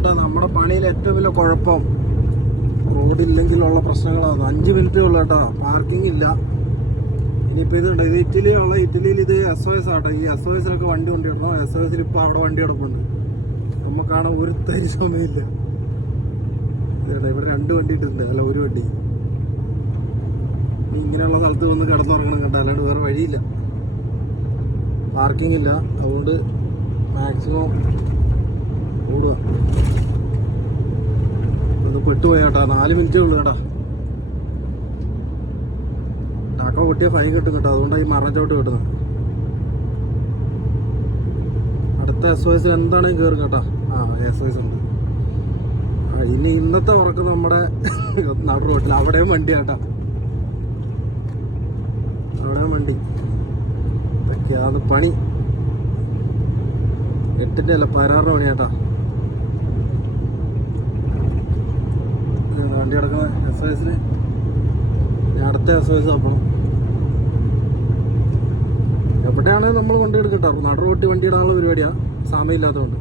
കേട്ടോ നമ്മുടെ പണിയിൽ ഏറ്റവും വലിയ കുഴപ്പം റോഡില്ലെങ്കിലുള്ള പ്രശ്നങ്ങളാണ്. 5 മിനിറ്റേ ഉള്ളൂ കേട്ടോ, പാർക്കിംഗ് ഇല്ല. ഇനിയിപ്പോൾ ഇതുണ്ട്, ഇത് ഇറ്റലിയിൽ ഇത് SOS ആട്ടോ. ഈ SOSിലൊക്കെ വണ്ടി ഇടണം. SOSിൽ ഇപ്പോൾ അവിടെ വണ്ടി കിടപ്പുണ്ട്. നമുക്കാണ് ഒരു തരി സമയമില്ല. ഇവിടെ 2 വണ്ടി ഇട്ടിട്ടുണ്ട്, അല്ല 1 വണ്ടി. ഇങ്ങനെയുള്ള സ്ഥലത്ത് വന്ന് കിടന്നുറങ്ങണം കേട്ടോ, അല്ലാണ്ട് വേറെ വഴിയില്ല. പാർക്കിംഗ് ഇല്ല, അതുകൊണ്ട് മാക്സിമം ഓടുക. ഒന്ന് പെട്ടുപോയി കേട്ടോ, 4 മിനിറ്റേ ഉള്ളൂ കേട്ടോ. ടാക്കോ പൊട്ടിയ ഫൈൻ കിട്ടും കേട്ടോ, അതുകൊണ്ടാണ് ഈ മരണച്ചോട്ട് കിട്ടുന്നത്. അടുത്ത SOSിൽ എന്താണെങ്കിലും കയറും കേട്ടോ. SOS ഉണ്ട്. ഇനി ഇന്നത്തെ ഉറക്കം നമ്മുടെ നടു റോട്ടിൽ, അവിടെയും വണ്ടി കേട്ടോ, അവിടെയും വണ്ടി. ഇതൊക്കെയാണ് പണി. 8ന്റെ അല്ല 16 മണി കേട്ടോ വണ്ടി കിടക്കുന്ന SOSിന്. അടുത്ത SOS നോക്കണം. എവിടെയാണെങ്കിലും നമ്മൾ വണ്ടി എടുക്കട്ടോ, നടു റോട്ടി വണ്ടി ഇടാനുള്ള പരിപാടിയാണ്, സമയമില്ലാത്തതുകൊണ്ട്.